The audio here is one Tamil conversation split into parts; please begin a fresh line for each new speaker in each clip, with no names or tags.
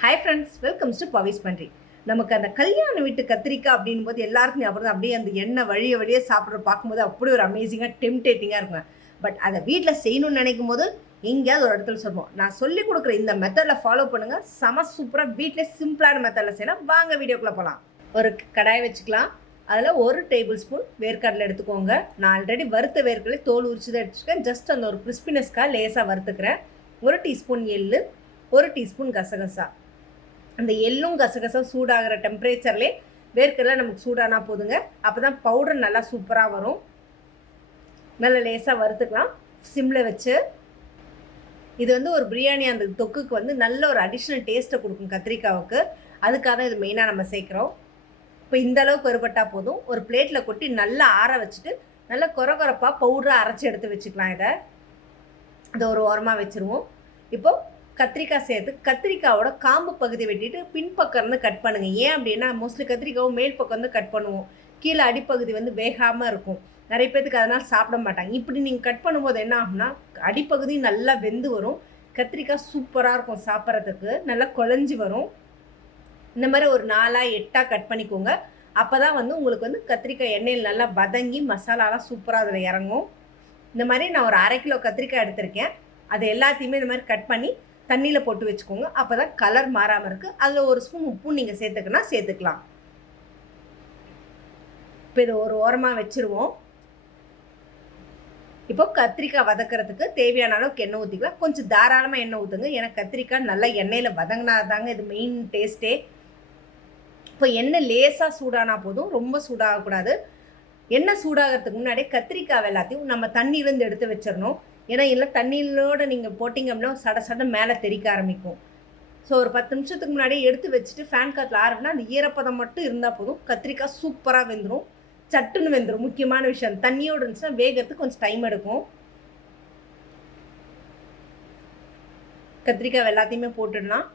ஹாய் ஃப்ரெண்ட்ஸ் வெல்கம் டு பவிஸ் பண்றி நமக்கு அந்த கல்யாண வீட்டு கத்திரிக்காய் அப்படின் போது எல்லாருக்கும் ஞாபகம் அப்படியே அந்த எண்ணெய் வழிய வழியே சாப்பிட்ற பார்க்கும்போது அப்படி ஒரு அமேசிங்காக டெம்டேட்டிங்காக இருக்கும் பட் அதை வீட்டில் செய்யணும்னு நினைக்கும் போது எங்கேயாவது ஒரு இடத்துல சொல்லுவோம். நான் சொல்லி கொடுக்குற இந்த மெத்தடில் ஃபாலோ பண்ணுங்கள் செம சூப்பராக வீட்டிலே சிம்பிளான மெத்தடில் செய்யலாம். வாங்க வீடியோக்குள்ளே போகலாம் ஒரு கடாய் வச்சுக்கலாம். அதில் ஒரு டேபிள் ஸ்பூன் வேர்க்கடலை எடுத்துக்கோங்க. நான் ஆல்ரெடி வறுத்த வேர்க்கடலை தோல் உரிச்சு தான் எடுத்துருக்கேன் ஜஸ்ட் அந்த ஒரு கிறிஸ்பினஸ்க்காக லேசாக வறுத்துக்கிறேன். ஒரு டீஸ்பூன் எள்ளு ஒரு டீஸ்பூன் கசகசா. அந்த எள்ளும் கசகசா சூடாகிற டெம்பரேச்சர்லே வேர்க்கடலை நமக்கு சூடானா போதுங்க. அப்போ தான் பவுடர் நல்லா சூப்பராக வரும். நல்லா லேசாக வறுத்துக்கலாம். சிம்மில் வச்சு. இது வந்து ஒரு பிரியாணி அந்த தொக்குக்கு வந்து நல்ல ஒரு அடிஷ்னல் டேஸ்ட்டை கொடுக்கும் கத்திரிக்காவுக்கு. அதுக்காக தான் இது மெயினாக நம்ம சேர்க்குறோம். இப்போ இந்த அளவுக்கு வறுபட்டால் போதும். ஒரு பிளேட்டில் கொட்டி நல்லா ஆற வச்சுட்டு நல்லா கொர கொரப்பாக பவுடராக அரைச்சி எடுத்து வச்சுக்கலாம் இதை. இதை ஒரு ஓரமாக வச்சுருவோம். இப்போது கத்திரிக்காய் சேர்த்து கத்திரிக்காவோட காம்பு பகுதி வெட்டிட்டு பின்பக்கம் இருந்து கட் பண்ணுங்கள் ஏன் அப்படின்னா மோஸ்ட்லி கத்திரிக்காவும் மேல் பக்கம் வந்து கட் பண்ணுவோம். கீழே அடிப்பகுதி வந்து வேகாமல் இருக்கும். நிறைய பேத்துக்கு அதனால் சாப்பிட மாட்டாங்க. இப்படி நீங்கள் கட் பண்ணும்போது என்ன ஆகும்னா அடிப்பகுதி நல்லா வெந்து வரும். கத்திரிக்காய் சூப்பராக இருக்கும் சாப்பிட்றதுக்கு. நல்லா குழஞ்சி வரும். இந்த மாதிரி ஒரு நாலாக எட்டாக கட் பண்ணிக்கோங்க. அப்போ தான் வந்து உங்களுக்கு வந்து கத்திரிக்காய் எண்ணெயில் நல்லா வதங்கி மசாலாலாம் சூப்பராக அதில் இறங்கும். இந்த மாதிரி நான் ஒரு அரை கிலோ கத்திரிக்காய் எடுத்திருக்கேன். அது எல்லாத்தையுமே இந்த மாதிரி கட் பண்ணி தண்ணியில் போட்டு வச்சுக்கோங்க. அப்போ தான் கலர் மாறாமல் இருக்குது அதில் ஒரு ஸ்பூன் உப்பும் நீங்கள் சேர்த்துக்கனா சேர்த்துக்கலாம். இப்போ இதை ஒரு ஓரமாக வச்சுருவோம். இப்போ கத்திரிக்காய் வதக்கிறதுக்கு தேவையான அளவுக்கு எண்ணெய் ஊற்றிக்கலாம் கொஞ்சம் தாராளமாக எண்ணெய் ஊற்றுங்க ஏன்னா கத்திரிக்காய் நல்லா எண்ணெயில் வதங்கினா தாங்க இது மெயின் டேஸ்ட்டே இப்போ எண்ணெய் லேசாக சூடானா போதும். ரொம்ப சூடாகக்கூடாது. எண்ணெய் சூடாகிறதுக்கு முன்னாடியே கத்திரிக்காய் எல்லாத்தையும் நம்ம தண்ணியிலேருந்து எடுத்து வச்சிடணும். ஏன்னா இல்லை தண்ணியிலோட நீங்கள் போட்டிங்க அப்படின்னா சட சட மேலே தெறிக்க ஆரம்பிக்கும். ஸோ ஒரு பத்து நிமிஷத்துக்கு முன்னாடி எடுத்து வச்சுட்டு ஃபேன் காற்றுல ஆரம்பினா அந்த ஈரப்பதம் மட்டும் இருந்தால் போதும். கத்திரிக்காய் சூப்பராக வெந்துடும் சட்டுன்னு வெந்துடும் முக்கியமான விஷயம். தண்ணியோடு இருந்துச்சுன்னா வேகிறதுக்கு கொஞ்சம் டைம் எடுக்கும். கத்திரிக்காய் எல்லாத்தையுமே போட்டுடலாம்.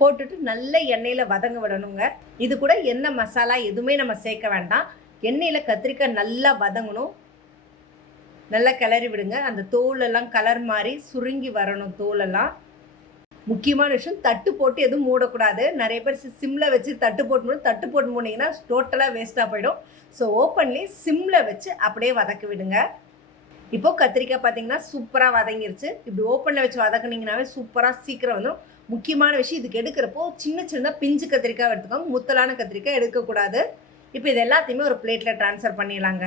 போட்டுட்டு நல்ல எண்ணெயில் வதங்க விடணுங்க. இது கூட என்ன மசாலா எதுவுமே நம்ம சேர்க்க வேண்டாம். எண்ணெயில் கத்திரிக்காய் நல்லா வதங்கணும். நல்லா கிளறி விடுங்க. அந்த தோலெல்லாம் கலர் மாதிரி சுருங்கி வரணும் தோலெல்லாம். முக்கியமான விஷயம் தட்டு போட்டு எதுவும் மூடக்கூடாது. நிறைய பேர் சிம்மில் வச்சு தட்டு போட்டு மூடும் தட்டு போட்டு மூடிங்கன்னா டோட்டலாக வேஸ்ட்டாக போயிடும். ஸோ ஓப்பன்லி சிம்மில் வச்சு அப்படியே வதக்க விடுங்க. இப்போது கத்திரிக்காய் பார்த்தீங்கன்னா சூப்பராக வதங்கிருச்சு. இப்படி ஓப்பனில் வச்சு வதக்குனிங்கனாவே சூப்பராக சீக்கிரம் வந்துடும் முக்கியமான விஷயம் இதுக்கு எடுக்கிறப்போ சின்ன சின்னதாக பிஞ்சு கத்திரிக்காய் எடுத்துக்கோங்க. முத்தலான கத்திரிக்காய் எடுக்கக்கூடாது. இப்போ இது எல்லாத்தையுமே ஒரு பிளேட்டில் ட்ரான்ஸ்ஃபர் பண்ணிடலாங்க.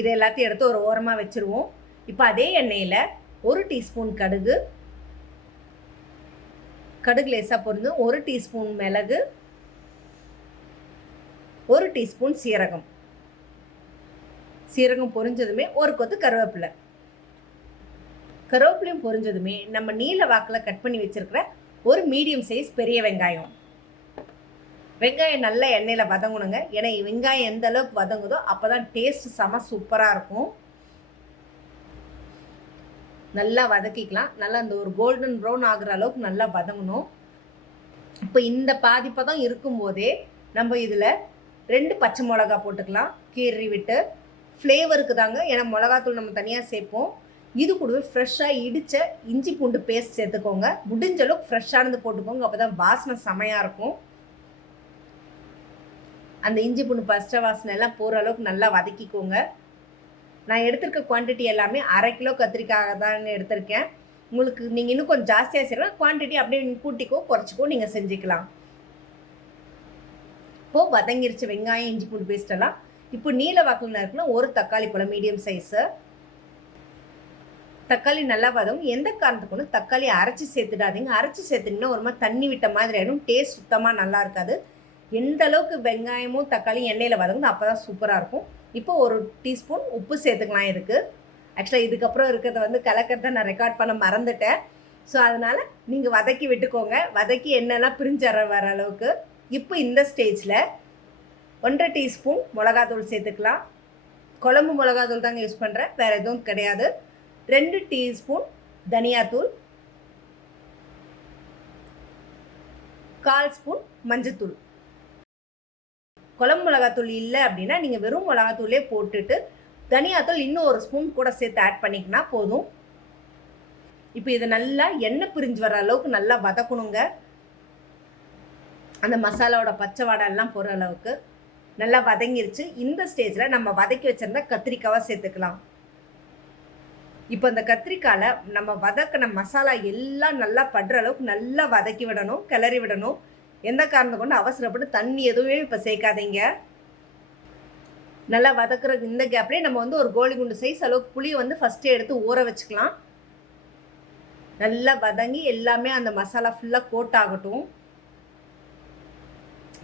இது எல்லாத்தையும் எடுத்து ஒரு ஓரமாக வச்சுருவோம். இப்போ அதே எண்ணெயில் ஒரு டீஸ்பூன் கடுகு கடுகு லேசாக பொருந்து ஒரு டீஸ்பூன் மிளகு ஒரு டீஸ்பூன் சீரகம். சீரகம் பொரிஞ்சதுமே ஒரு கொத்து கருவேப்பிலை. கருவேப்பிலையும் பொரிஞ்சதுமே நம்ம நீல வாக்கில் கட் பண்ணி வச்சுருக்கிற ஒரு மீடியம் சைஸ் பெரிய வெங்காயம். வெங்காயம் நல்லா எண்ணெயில் வதங்கணுங்க. ஏன்னா வெங்காயம் எந்த அளவுக்கு வதங்குதோ அப்போ தான் டேஸ்ட் செம சூப்பராக இருக்கும். நல்லா வதக்கிக்கலாம். நல்லா அந்த ஒரு கோல்டன் ப்ரௌன் ஆகிற அளவுக்கு நல்லா வதங்கணும். இப்போ இந்த பாதிப்பை தான் இருக்கும்போதே நம்ம இதில் ரெண்டு பச்சை மிளகா போட்டுக்கலாம். கீறி விட்டு. ஃப்ளேவருக்கு தாங்க. ஏன்னா மிளகாத்தூள் நம்ம தனியாக சேர்ப்போம். இது கூடவே ஃப்ரெஷ்ஷாக இடித்த இஞ்சி பூண்டு பேஸ்ட் சேர்த்துக்கோங்க. முடிஞ்ச அளவுக்கு ஃப்ரெஷ்ஷானது போட்டுக்கோங்க. அப்போ தான் வாசனை செமையாக இருக்கும். அந்த இஞ்சி பூண்டு பச்சை வாசனை எல்லாம் போகிற அளவுக்கு நல்லா வதக்கிக்கோங்க. நான் எடுத்திருக்க குவான்டிட்டி எல்லாமே அரை கிலோ கத்திரிக்காய் தான் எடுத்திருக்கேன். உங்களுக்கு நீங்கள் இன்னும் கொஞ்சம் ஜாஸ்தியாக செய்யலாம் குவான்டிட்டி அப்படியே கூட்டிக்கோ குறைச்சிக்கோ நீங்கள் செஞ்சுக்கலாம். இப்போது வதங்கிருச்சு வெங்காயம் இஞ்சி பூண்டு பேஸ்ட் எல்லாம். இப்போ நீல வாக்கில் இருக்குன்னா ஒரு தக்காளி பழம் மீடியம் சைஸு தக்காளி நல்லா வதவும் எந்த காரணத்துக்கு தக்காளி அரைச்சி சேர்த்துடாதீங்க. அரைச்சி சேர்த்துட்டிங்கன்னா ஒரு மாதிரி தண்ணி விட்ட மாதிரி ஆகிடும் டேஸ்ட் சுத்தமாக நல்லா இருக்காது. எந்த அளவுக்கு வெங்காயமும் தக்காளியும் எண்ணெயில் வதங்கணும் அப்போ தான் சூப்பராக இருக்கும். இப்போ ஒரு டீஸ்பூன் உப்பு சேர்த்துக்கலாம் இதுக்கு. ஆக்சுவலாக இதுக்கப்புறம் இருக்கிறத வந்து கலக்கிறத நான் ரெக்கார்ட் பண்ண மறந்துட்டேன். ஸோ அதனால் நீங்கள் வதக்கி விட்டுக்கோங்க. வதக்கி என்னெல்லாம் பிரிஞ்சற வர அளவுக்கு. இப்போ இந்த ஸ்டேஜில் ஒன்றரை டீஸ்பூன் மிளகாத்தூள் சேர்த்துக்கலாம். குழம்பு மிளகாத்தூள் தாங்க யூஸ் பண்ணுறேன் வேறு எதுவும் கிடையாது. ரெண்டு டீஸ்பூன் தனியாத்தூள். கால் ஸ்பூன் மஞ்சத்தூள். குழம்பு மிளகாத்தூள் இல்லை அப்படின்னா நீங்கள் வெறும் மிளகாத்தூளே போட்டுட்டு தனியாத்தூள் இன்னும் ஒரு ஸ்பூன் கூட சேர்த்து ஆட் பண்ணிக்கினா போதும். இப்போ இதை நல்லா எண்ணெய் பிரிஞ்சு வர அளவுக்கு நல்லா வதக்கணுங்க. அந்த மசாலாவோட பச்சை வாடெல்லாம் போகிற அளவுக்கு நல்லா வதங்கிருச்சு. இந்த ஸ்டேஜில் நம்ம வதக்கி வச்சிருந்தா கத்திரிக்காவை சேர்த்துக்கலாம். இப்போ இந்த கத்திரிக்காயில் நம்ம வதக்கின மசாலா எல்லாம் நல்லா படுற அளவுக்கு நல்லா வதக்கி விடணும் கிளறி விடணும். எந்த காரணத்தை கொண்டு அவசரப்பட்டு தண்ணி எதுவுமே இப்போ சேர்க்காதீங்க. நல்லா வதக்குற இந்த கேப்லேயே நம்ம வந்து ஒரு கோழி குண்டு சைஸ் அளவுக்கு புளியை வந்து ஃபஸ்ட்டே எடுத்து ஊற வச்சுக்கலாம். நல்லா வதங்கி எல்லாமே அந்த மசாலா ஃபுல்லாக கோட் ஆகட்டும்.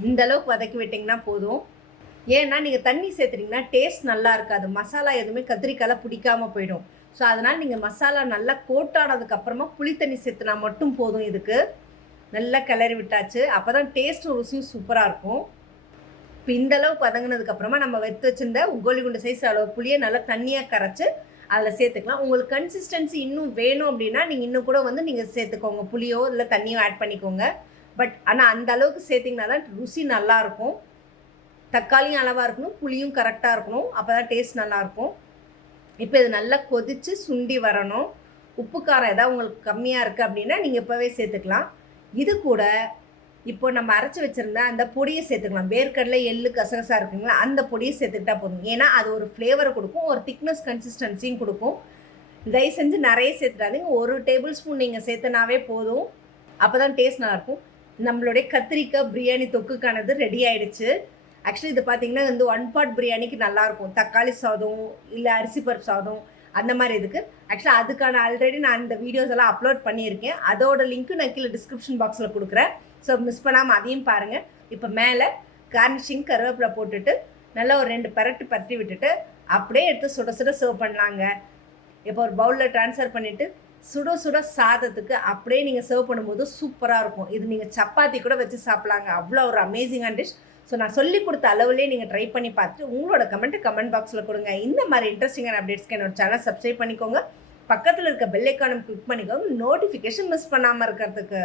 இந்த அளவுக்கு வதக்கி விட்டிங்கன்னா போதும். ஏன்னா நீங்கள் தண்ணி சேர்த்துட்டிங்கன்னா டேஸ்ட் நல்லா இருக்காது. மசாலா எதுவுமே கத்திரிக்காயில் பிடிக்காமல் போயிடும். ஸோ அதனால் நீங்கள் மசாலா நல்லா கோட்டானதுக்கப்புறமா புளி தண்ணி சேர்த்துனா மட்டும் போதும் இதுக்கு. நல்லா கிளறி விட்டாச்சு. அப்போ தான் டேஸ்ட்டும் ருசியும் சூப்பராக இருக்கும். இப்போ இந்தளவு பதங்கினதுக்கப்புறமா நம்ம வெத்து வச்சிருந்த கோலி குண்டு சைஸ் அளவு புளியை நல்லா தண்ணியாக கரைச்சி அதில் சேர்த்துக்கலாம். உங்களுக்கு கன்சிஸ்டன்சி இன்னும் வேணும் அப்படின்னா நீங்கள் இன்னும் கூட வந்து நீங்கள் சேர்த்துக்கோங்க. புளியோ இல்லை தண்ணியோ ஆட் பண்ணிக்கோங்க. பட் ஆனால் அந்த அளவுக்கு சேர்த்திங்கன்னா தான் ருசி நல்லாயிருக்கும் தக்காளியும் அளவாக இருக்கணும் புளியும் கரெக்டாக இருக்கணும். அப்போ தான் டேஸ்ட் நல்லாயிருக்கும் இப்போ இது நல்லா கொதித்து சுண்டி வரணும். உப்பு காரம் எதாவது உங்களுக்கு கம்மியாக இருக்குது அப்படின்னா நீங்கள் இப்போவே சேர்த்துக்கலாம். இது கூட இப்போ நம்ம அரைச்சி வச்சுருந்தா அந்த பொடியை சேர்த்துக்கலாம். வேர்க்கடலை எள்ளு கசகசா இருக்குங்களா? அந்த பொடியை சேர்த்துக்கிட்டா போதும். ஏன்னா அது ஒரு ஃப்ளேவரை கொடுக்கும் ஒரு திக்னஸ் கன்சிஸ்டன்சியும் கொடுக்கும். தயவு செஞ்சு நிறைய சேர்த்துடாதீங்க. ஒரு டேபிள் ஸ்பூன் நீங்கள் சேர்த்தனாவே போதும். அப்போ தான் டேஸ்ட் நல்லாயிருக்கும். நம்மளுடைய கத்திரிக்காய் பிரியாணி தொக்குக்கானது ரெடி ஆகிடுச்சு ஆக்சுவலி இது பார்த்தீங்கன்னா வந்து ஒன் பாட் பிரியாணிக்கு நல்லாயிருக்கும். தக்காளி சாதம் இல்லை அரிசி பருப்பு சாதம். அந்த மாதிரி இதுக்கு ஆக்சுவலாக அதுக்கான ஆல்ரெடி நான் இந்த வீடியோஸ் எல்லாம் அப்லோட் பண்ணியிருக்கேன். அதோட லிங்க்கு நான் கீழே டிஸ்கிரிப்ஷன் பாக்ஸில் கொடுக்குறேன். ஸோ மிஸ் பண்ணாமல் அதையும் பாருங்கள் இப்போ மேலே கார்னிஷிங் கருவேப்பிலை போட்டுட்டு நல்லா ஒரு ரெண்டு பரட்டு பற்றி விட்டுட்டு அப்படியே எடுத்து சுட சுட சர்வ் பண்ணலாங்க. இப்போ ஒரு பவுலில் ட்ரான்ஸ்ஃபர் பண்ணிவிட்டு சுட சுட சாதத்துக்கு அப்படியே நீங்கள் சர்வ் பண்ணும்போது சூப்பராக இருக்கும். இது நீங்கள் சப்பாத்தி கூட வச்சு சாப்பிட்லாங்க. அவ்வளோ ஒரு அமேசிங்கான டிஷ் ஸோ நான் சொல்லி கொடுத்த அளவுலேயே நீங்கள் ட்ரை பண்ணி பார்த்து உங்களோட கமெண்ட்டு கமெண்ட் பாக்ஸில் கொடுங்க. இந்த மாதிரி இன்ட்ரெஸ்டிங்கான அப்டேட்ஸ்க்கு என்னோட சேனல் சப்ஸ்கிரைப் பண்ணிக்கோங்க. பக்கத்தில் இருக்க பெல்லைக்கானம் கிளிக் பண்ணிக்கோங்க. நோட்டிஃபிகேஷன் மிஸ் பண்ணாமல் இருக்கிறதுக்கு